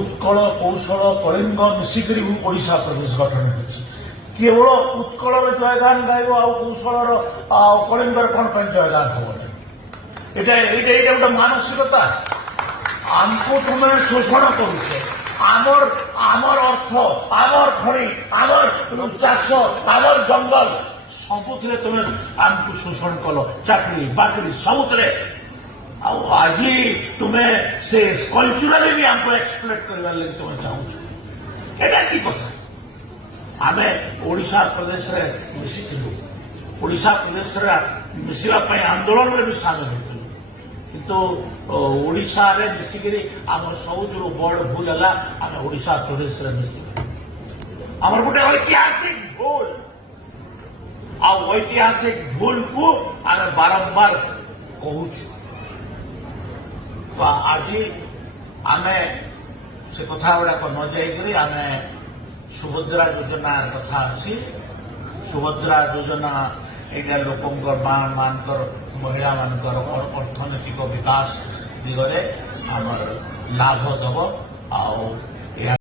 उत्कल कौशल कलिंग मिसिक ओडिशा प्रदेश गठन हो केवल उत्कल जयगान गायब कौशल कलिंगर कौन जयगान हम ये गोटे मानसिकता आमको तुम्हें शोषण करुचे आमर अर्थ आमर खनि आमर चाष आमर जंगल सबुथे तुम्हें आमको शोषण कल चाकरी बाकरी सबुथे आज तुम्हें से कल्चराली भी आमको एक्सप्लोट करने लगे तुम्हें चाहूँ एटा की कथा आम ओडिशा प्रदेश रे मिसिलु ओडिशा प्रदेश रे मिसवाई आंदोलन में भी सामिल होती किंतु ओडिशा रे मिसिकी आम सबुठू बड़ भूल है आम ओडिशा प्रदेश रे मिसिकी आम गोटे ऐतिहासिक भूल ऐतिहासिक भूल को आम बारंबार कहूँ तो आज आम से कथा गुड़ाक न जाइए आम सुभद्रा योजना कथा अच्छी सुभद्रा योजना यहाँ लोक मानकर महिला मानकर अर्थनैतिक विकास दिगरे आम लाभ दब आ